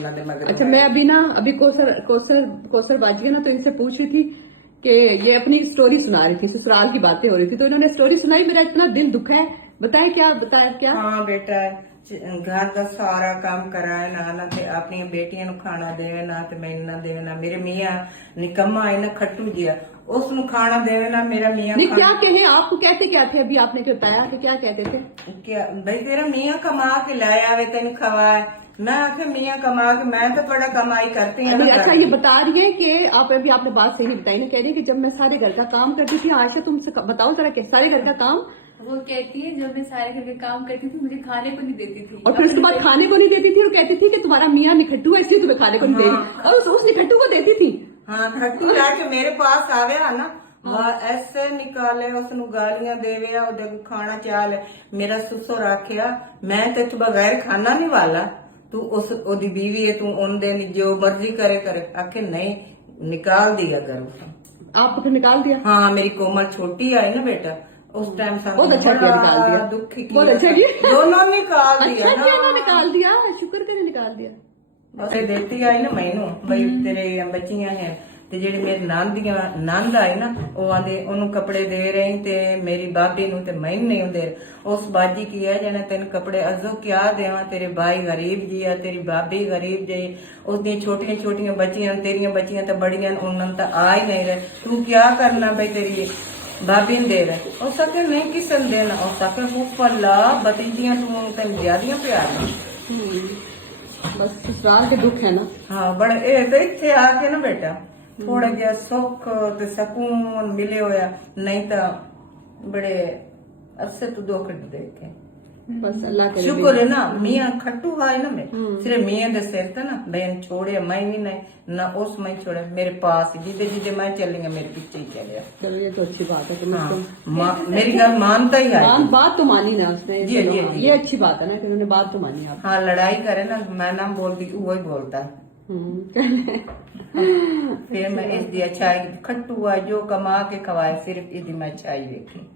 उन्होंने मगर। अच्छा, मैं अभी कौसर बाजी है ना, तो इनसे पूछ रही थी कि ये अपनी स्टोरी सुना रही थी, ससुराल की बातें हो रही थी, तो इन्होंने स्टोरी सुनाई, मेरा इतना दिल दुखा है। बताया क्या। हाँ बेटा, घर का सारा काम कराए ना ते अपनी बेटियां नु खाना देवे ना ते मैनू ना देवे ना, मेरे मियाँ निकम्मा है ना खट्टू जिया, उसनु खाना देवे ना मेरा मियाँ। नहीं, क्या कहे, आपको कहते क्या थे अभी आपने जो बताया कि क्या कहते थे। क्या भाई तेरा मियाँ कमा के लाए आवे तेन खवाए, मैं आखे मियाँ कमा के, मैं तो बड़ा कमाई करती हूँ। अच्छा, ये बता रही है कि आपने बात सही नहीं बताई ना, कह रही है कि जब मैं सारे घर का काम करती थी। आशा तुमसे बताओ जरा, क्या सारे घर का काम। वो कहती है जब मैं सारे घर के काम करती थी मुझे खाने को नहीं देती थी, और फिर उसके बाद खाने को नहीं देती थी और कहती थी कि तुम्हारा मियाँ निखट्टू है इसलिए तुम्हें खाने को नहीं देगी, और उस निखट्टू को देती थी। हाँ, खट्टू लाके मेरे पास आवे ना, वह ऐसे निकाले उसनु गालियां देवे, ओदे खाना चाल मेरा ससुर आखिया मैं ते तू बगैर खाना नहीं वाला, तू उस ओदी बीवी है, तू उन दिन जो मर्जी करे। आखे नहीं, निकाल दिया घर उसने। आपको फिर निकाल दिया। हाँ, मेरी कोमल छोटी आई ना बेटा, उस टाइम बहुत अच्छा किया, निकाल दिया। दुखी बहुत अच्छा किया, दोनों निकाल दिया अच्छा ना। किया, निकाल दिया, शुक्र करे निकाल दिया। बस देती आई ना मैनू बई तेरे बच्चियां हैं, ते जेड़ी मेरी नंद आई ना, वो आंदे ओनू कपड़े दे रही ते मेरी बाबी नू ते मैनू नहीं दे। उस बाजी की है जने तेन कपड़े अजो क्या देवा, तेरे भाई गरीब जी है, तेरी बाबी गरीब जी, उसदी छोटियां छोटियां बच्चियां, तेरियां बच्चियां तो बड़ियां, उन्होंने तो आ ही नहीं रहे, तू क्या करना भाई तेरी भाभी ने दे रहे। और सके नहीं किसी ने देना, और सके फुफला भतीजियां तू तेन ज्यादा प्यार ना। बस ससुराल के दुख है ना। हाँ, बड़े ए तो इत्थे आके ना बेटा थोड़ा जिहा सुख ते सकून मिले होया, नहीं तो बड़े अरसे तो दुख देखे। बस अल्लाह करे। शुक्र है ना मियाँ खट्टू है ना, मैं सिर्फ मियाँ दे सिर ते ना बहन छोड़े, मैं भी नहीं ना उस मैं छोड़े, मेरे पास जिदे जिदे मैं चलेंगे मेरे पीछे ही चले। चलो, ये तो अच्छी बात है कि हाँ, मेरी गल मानता ही है। बात तो मानी ना उसने। जी, जी, जी। ये अच्छी बात है ना कि उन्होंने बात तो मानी आप। हाँ, लड़ाई करे ना, मैं ना बोलती वो ही बोलता। फिर मैं इस दी अच्छाई खट्टू हुआ जो कमा के खवाए, सिर्फ इदी मैं अच्छाई देखी।